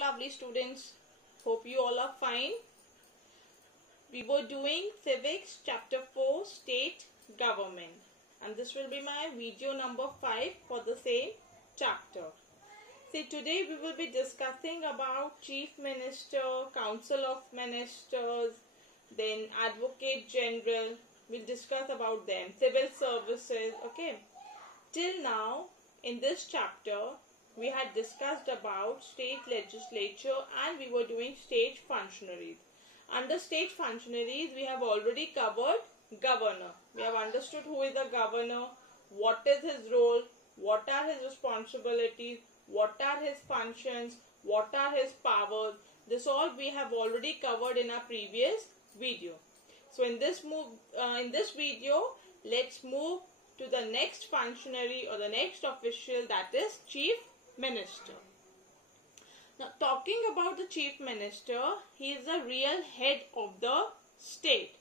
lovely students. Hope you all are fine. We were doing Civics Chapter 4 State Government, and this will be my video number 5 for the same chapter. See, today we will be discussing about Chief Minister, Council of Ministers, then Advocate General. We'll discuss about them, civil services. Okay. Till now, in this chapter, we had discussed about state legislature and we were doing state functionaries. Under state functionaries, we have already covered governor. We have understood who is the governor, what is his role, what are his responsibilities, what are his functions, what are his powers. This all we have already covered in our previous video. So in this video, let's move to the next functionary or the next official, that is Chief Minister. Now, talking about the Chief Minister, he is the real head of the state.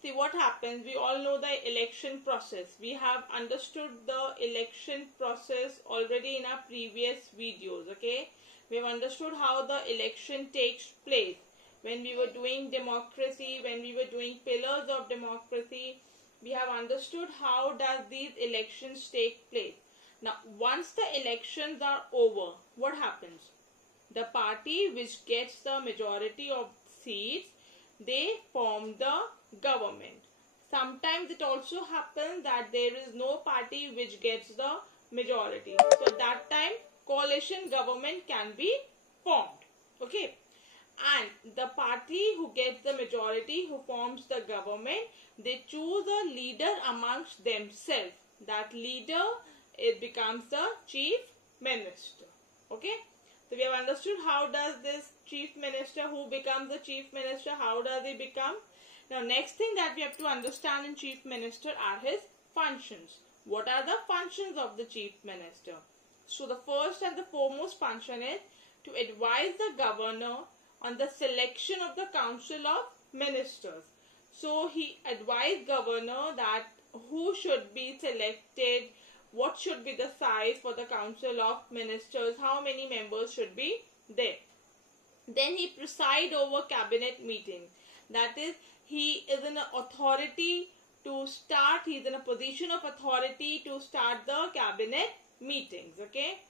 See what happens, we all know the election process. We have understood the election process already in our previous videos, okay? We have understood how the election takes place. When we were doing democracy, when we were doing pillars of democracy, we have understood how does these elections take place. Now, once the elections are over, what happens? The party which gets the majority of seats, they form the government. Sometimes it also happens that there is no party which gets the majority. So, at that time, coalition government can be formed. Okay. And the party who gets the majority, who forms the government, they choose a leader amongst themselves. That leader, it becomes the Chief Minister. Okay. So we have understood how does this Chief Minister, who becomes the Chief Minister, how does he become? Now next thing that we have to understand in Chief Minister are his functions. What are the functions of the Chief Minister? So the first and the foremost function is to advise the governor on the selection of the Council of Ministers. So he advised governor that who should be selected, what should be the size for the Council of Ministers, how many members should be there. Then he preside over cabinet meetings. That is, he is in an authority to start, he is in a position of authority to start the cabinet meetings. Okay.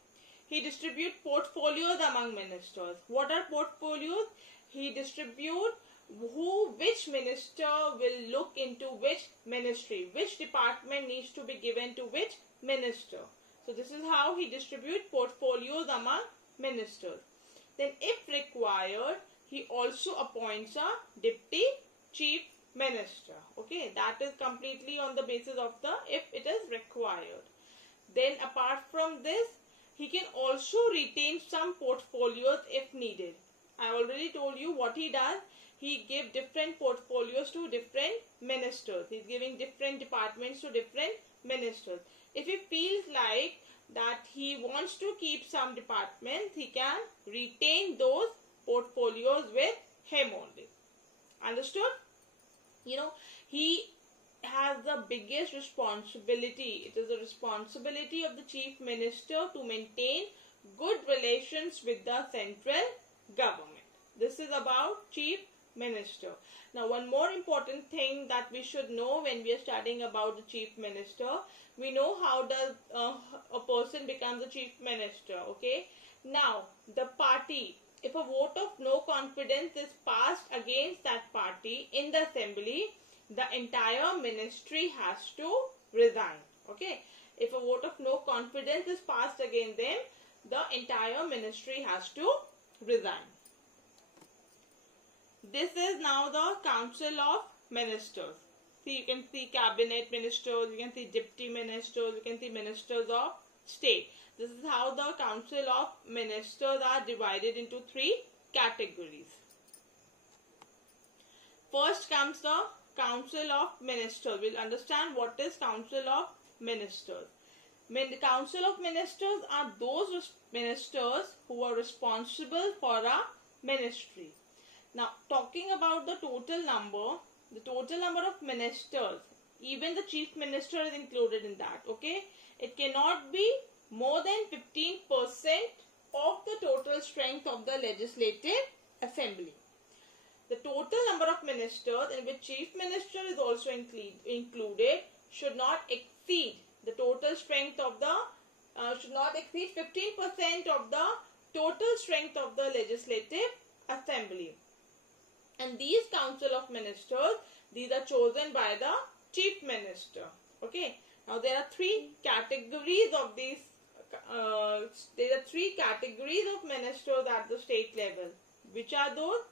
He distributes portfolios among ministers. What are portfolios? He distributes which minister will look into which ministry, which department needs to be given to which minister. So this is how he distributes portfolios among ministers. Then if required, he also appoints a deputy chief minister. Okay, that is completely on the basis of the if it is required. Then apart from this, he can also retain some portfolios if needed. I already told you what he does. He gives different portfolios to different ministers. He is giving different departments to different ministers. If he feels like that he wants to keep some departments, he can retain those portfolios with him only. Understood? You know, he has the biggest responsibility. It is the responsibility of the Chief Minister to maintain good relations with the central government. This is about Chief Minister. Now, one more important thing that we should know when we are studying about the Chief Minister, we know how does a person becomes the Chief Minister. Okay. Now, the party, if a vote of no confidence is passed against that party in the assembly, the entire ministry has to resign. Okay. If a vote of no confidence is passed against them, the entire ministry has to resign. This is now the Council of Ministers. See, you can see cabinet ministers, you can see deputy ministers, you can see ministers of state. This is how the Council of Ministers are divided into 3 categories. First comes the Council of Ministers. We'll understand what is Council of Ministers. The Council of Ministers are those ministers who are responsible for a ministry. Now, talking about the total number of ministers, even the Chief Minister is included in that. Okay, it cannot be more than 15% of the total strength of the Legislative Assembly. The total number of ministers, in which chief minister is also included, should not exceed the total strength of the should not exceed 15% of the total strength of the Legislative Assembly. And these council of ministers, these are chosen by the chief minister. Okay. Now there are three categories of these. There are three categories of ministers at the state level. Which are those?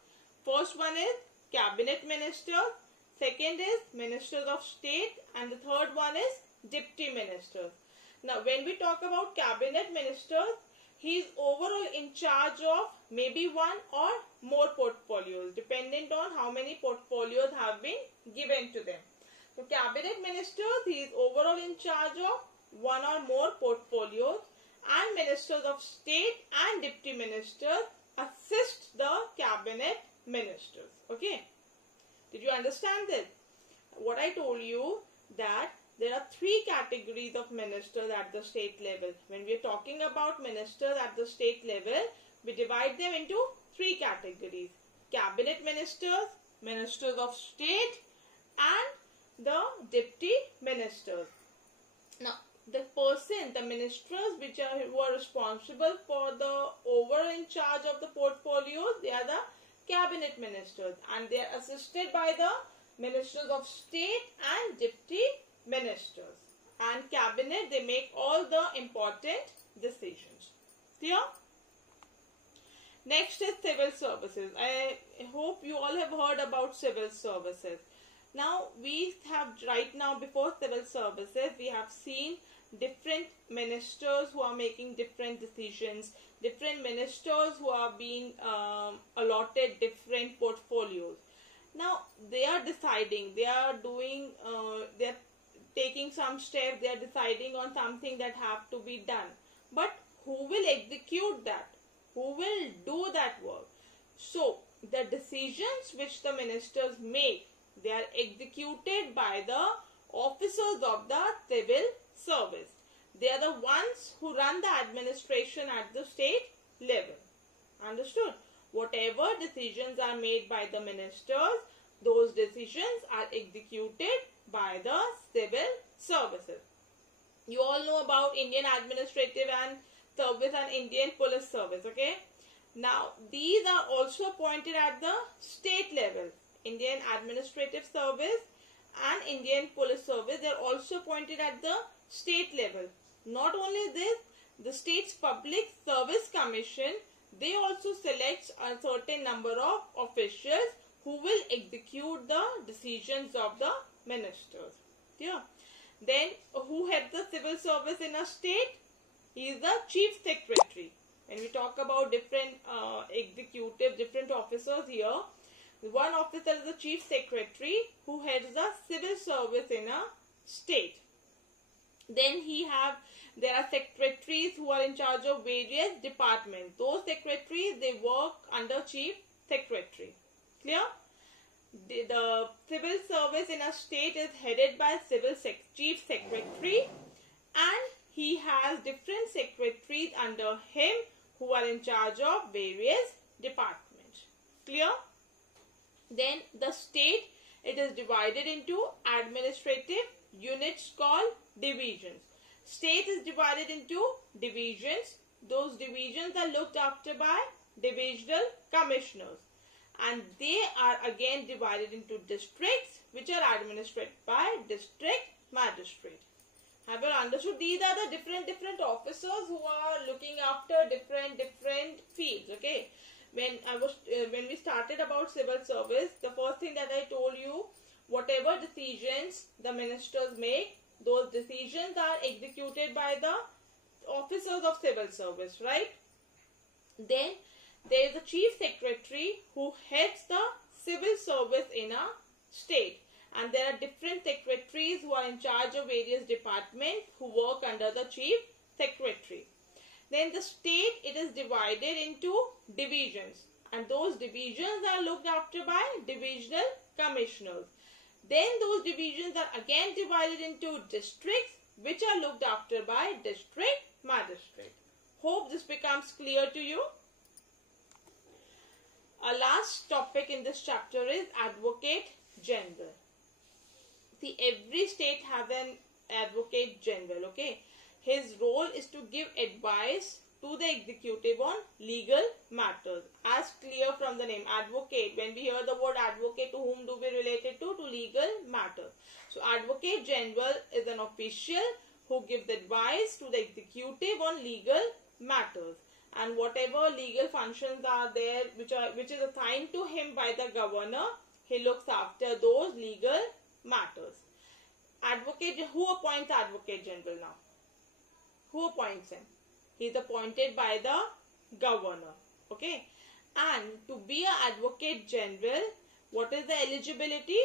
First one is cabinet ministers. Second is ministers of state, and the third one is deputy ministers. Now, when we talk about cabinet ministers, he is overall in charge of maybe one or more portfolios, dependent on how many portfolios have been given to them. So, cabinet ministers, he is overall in charge of one or more portfolios, and ministers of state and deputy ministers assist the cabinet ministers. Okay. Did you understand this? What I told you, that there are three categories of ministers at the state level. When we are talking about ministers at the state level, we divide them into three categories. Cabinet ministers, ministers of state, and the deputy ministers. Now, the ministers who are responsible for the overall in charge of the portfolios, they are the cabinet ministers, and they are assisted by the ministers of state and deputy ministers. And cabinet, they make all the important decisions. Clear? Next is civil services. I hope you all have heard about civil services. Now we have right now, before civil services, we have seen different ministers who are making different decisions, different ministers who are being allotted different portfolios. Now they are deciding, they are doing, they are taking some steps, they are deciding on something that have to be done. But who will execute that? Who will do that work? So the decisions which the ministers make, they are executed by the officers of the civil service. They are the ones who run the administration at the state level. Understood? Whatever decisions are made by the ministers, those decisions are executed by the civil services. You all know about Indian Administrative and Service and Indian Police Service. Okay. Now these are also appointed at the state level. Indian Administrative Service and Indian Police Service, they are also appointed at the state level. Not only this, the state's Public Service Commission, they also select a certain number of officials who will execute the decisions of the ministers. Yeah. Then who heads the civil service in a state? He is the chief secretary. When we talk about different executives, different officers here, one officer is the chief secretary who heads the civil service in a state. Then there are secretaries who are in charge of various departments. Those secretaries, they work under chief secretary. Clear? The civil service in a state is headed by chief secretary, and he has different secretaries under him who are in charge of various departments. Clear? Then the state, it is divided into administrative units called divisions. State is divided into divisions. Those divisions are looked after by divisional commissioners, and they are again divided into districts, which are administered by district magistrate. Have you understood? These are the different officers who are looking after different fields. Okay. When we started about civil service, the first thing that I told you, whatever decisions the ministers make, those decisions are executed by the officers of civil service, right? Then there is a chief secretary who heads the civil service in a state, and there are different secretaries who are in charge of various departments who work under the chief secretary. Then the state, it is divided into divisions, and those divisions are looked after by divisional commissioners. Then those divisions are again divided into districts, which are looked after by district magistrate. Hope this becomes clear to you. Our last topic in this chapter is Advocate General. See, every state has an Advocate General, okay? His role is to give advice to the executive on legal matters. As clear from the name, advocate. When we hear the word advocate, to whom do we relate it to? To legal matters. So, Advocate General is an official who gives advice to the executive on legal matters. And whatever legal functions are there, which is assigned to him by the governor, he looks after those legal matters. Who appoints Advocate General now? Who appoints him? He is appointed by the governor. Okay. And to be an Advocate General, what is the eligibility?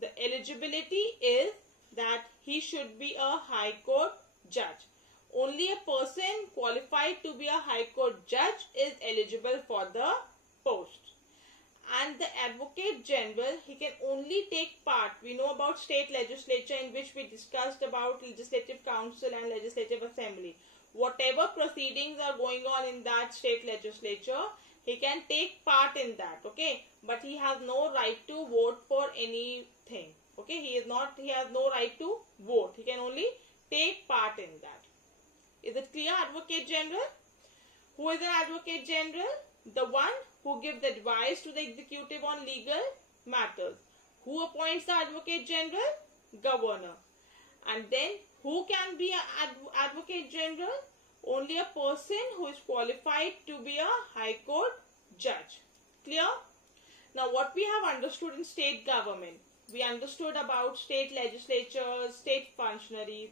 The eligibility is that he should be a High Court judge. Only a person qualified to be a High Court judge is eligible for the post. And the Advocate General, he can only take part. We know about state legislature, in which we discussed about Legislative Council and Legislative Assembly. Whatever proceedings are going on in that state legislature, he can take part in that, okay? But he has no right to vote for anything, okay? He has no right to vote. He can only take part in that. Is it clear, Advocate General? Who is an Advocate General? The one who gives advice to the executive on legal matters. Who appoints the Advocate General? Governor. And then, who can be an Advocate General? Only a person who is qualified to be a High Court judge. Clear? Now, what we have understood in state government, we understood about state legislatures, state functionaries,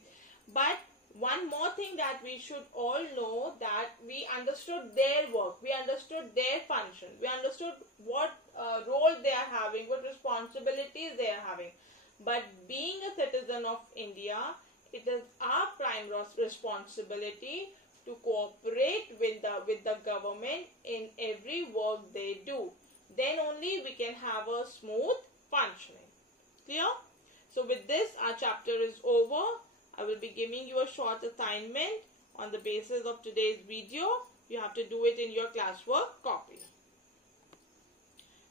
but one more thing that we should all know, that we understood their work, we understood their function, we understood what role they are having, what responsibilities they are having. But being a citizen of India, it is our prime responsibility to cooperate with the government in every work they do. Then only we can have a smooth functioning. Clear? So with this, our chapter is over. I will be giving you a short assignment on the basis of today's video. You have to do it in your classwork copy.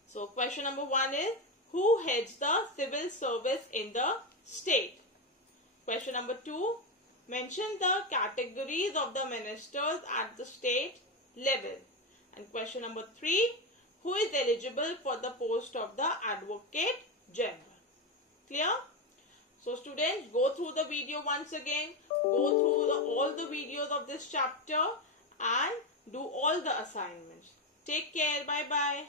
So question number 1 is, who heads the civil service in the state? Question number 2, mention the categories of the ministers at the state level. And question number 3, who is eligible for the post of the Advocate General? Clear? So students, go through the video once again, go through all the videos of this chapter and do all the assignments. Take care. Bye-bye.